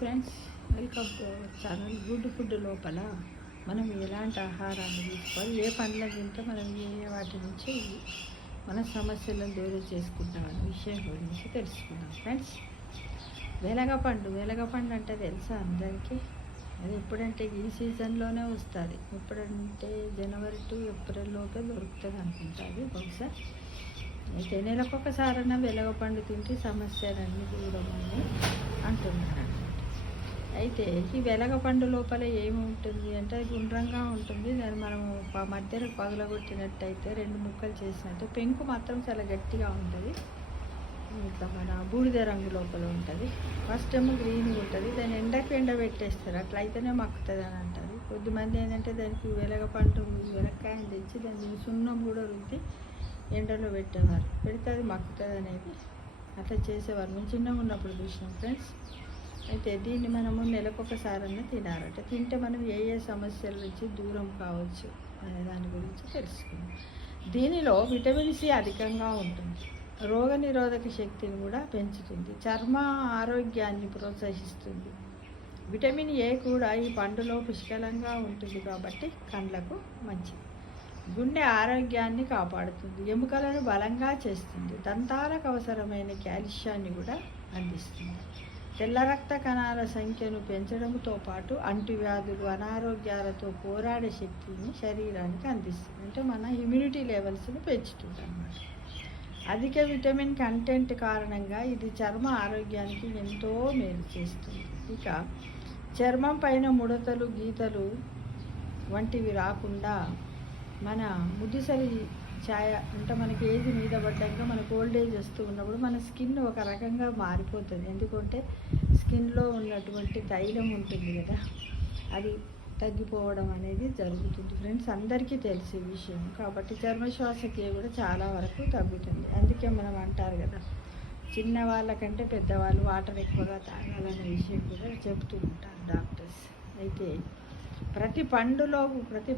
Friends, welcome to our channel. Good food లోపల మనం ఎలాంటి ఆహారాన్ని తీసుకోవాలి, ఏ పండ్ల తింటే మనం వాటి నుంచి మన సమస్యలను దూరం చేసుకుంటామనే విషయం గురించి తెలుసుకుందాం. ఫ్రెండ్స్, వెలగపండు అంటే తెలుసా అందరికీ? అది ఎప్పుడంటే ఈ సీజన్లోనే వస్తుంది. ఎప్పుడంటే జనవరి టు ఏప్రిల్ లోపే దొరుకుతుంది అనుకుంటుంది బహుశా. అయితే నెలకొకసారైనా వెలగపండు తింటే సమస్యలన్నీ దూరమని అంటున్నారు. అయితే ఈ వెలగపండు లోపల ఏమి ఉంటుంది అంటే గుండ్రంగా ఉంటుంది. దాన్ని మనం మధ్యలో పగలగొట్టినట్టయితే రెండు ముక్కలు చేసినట్టు పెంకు మాత్రం చాలా గట్టిగా ఉంటుంది. ఇట్లా మన బూడిద రంగు లోపల ఉంటుంది. ఫస్ట్ ఏమో గ్రీన్గా ఉంటుంది. దాన్ని ఎండబెట్టేస్తారు, అట్లా అయితేనే మక్కుతుంది అని అంటారు. కొద్దిమంది ఏంటంటే దానికి వెలక్కాయని తెచ్చి దాన్ని సున్నం కూడా రుద్ది ఎండలో పెట్టేవారు, పెడితే అది మక్కుతుంది అనేది అట్లా చేసేవారు. మేము చిన్నగా ఉన్నప్పుడు చూసినాం ఫ్రెండ్స్. అయితే దీన్ని మనము నెలకొకసారన్నా తినాలట. తింటే మనం ఏ ఏ సమస్యల నుంచి దూరం కావచ్చు అనే దాని గురించి తెలుసుకుందాం. దీనిలో విటమిన్ సి అధికంగా ఉంటుంది. రోగనిరోధక శక్తిని కూడా పెంచుతుంది. చర్మ ఆరోగ్యాన్ని ప్రోత్సహిస్తుంది. విటమిన్ ఏ కూడా ఈ పండులో పుష్కలంగా ఉంటుంది కాబట్టి కళ్ళకు మంచిది. గుండె ఆరోగ్యాన్ని కాపాడుతుంది. ఎముకలను బలంగా చేస్తుంది. దంతాలకు అవసరమైన కాల్షియాన్ని కూడా అందిస్తుంది. తెల్ల రక్త కణాల సంఖ్యను పెంచడంతో పాటు అంటువ్యాధులు, అనారోగ్యాలతో పోరాడే శక్తిని శరీరానికి అందిస్తుంది. అంటే మన ఇమ్యూనిటీ లెవెల్స్ని పెంచుతుంది అన్నమాట. అధిక విటమిన్ కంటెంట్ కారణంగా ఇది చర్మ ఆరోగ్యానికి ఎంతో మేలు చేస్తుంది. ఇక చర్మం పైన ముడతలు, గీతలు వంటివి రాకుండా మన ముదుసలి ఛాయ అంటే మనకి ఏజ్ మీద పడ్డాక మనకు ఓల్డ్ ఏజ్ వస్తూ ఉన్నప్పుడు మన స్కిన్ ఒక రకంగా మారిపోతుంది. ఎందుకంటే స్కిన్లో ఉన్నటువంటి తైలం ఉంటుంది కదా, అది తగ్గిపోవడం అనేది జరుగుతుంది. ఫ్రెండ్స్, అందరికీ తెలిసే విషయం కాబట్టి చర్మ శ్వాసక్రియ కూడా చాలా వరకు తగ్గుతుంది. అందుకే మనం అంటారు కదా, చిన్న వాళ్ళకంటే పెద్దవాళ్ళు వాటర్ ఎక్కువగా తాగాలనే విషయం కూడా చెప్తూ ఉంటారు డాక్టర్స్. అయితే ప్రతి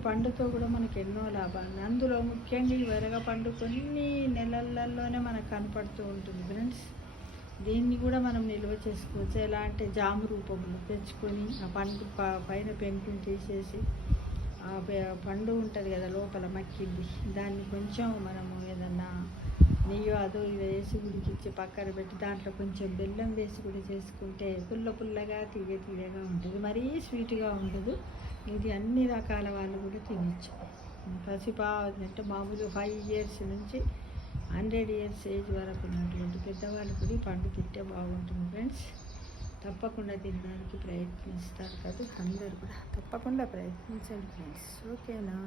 పండుతో కూడా మనకు ఎన్నో లాభాలు. అందులో ముఖ్యంగా ఈ వెలగపండు కొన్ని నెలలలోనే మనకు కనపడుతూ ఉంటుంది ఫ్రెండ్స్. దీన్ని కూడా మనం నిల్వ చేసుకోవచ్చు. ఎలా అంటే జాము రూపంలో తెచ్చుకొని ఆ పండు పైన పెంకుని తీసేసి ఆ పండు ఉంటుంది కదా లోపల మక్కింది, దాన్ని కొంచెం మనము ఏదన్నా నెయ్యి అదో ఇది వేసి ఉడికిచ్చి పక్కన పెట్టి దాంట్లో కొంచెం బెల్లం వేసి కూడా చేసుకుంటే పుల్లగా తీయగా ఉంటుంది. మరీ స్వీట్గా ఉండదు. ఇది అన్ని రకాల వాళ్ళు కూడా తినచ్చు. అంటే మామూలు 5 years నుంచి 100 years ఏజ్ వరకు ఉన్నటువంటి పెద్దవాళ్ళు కూడా ఈ పండు తింటే బాగుంటుంది ఫ్రెండ్స్. తప్పకుండా తినడానికి ప్రయత్నిస్తారు కదా అందరూ కూడా. తప్పకుండా ప్రయత్నించండి ఫ్రెండ్స్. ఓకేనా?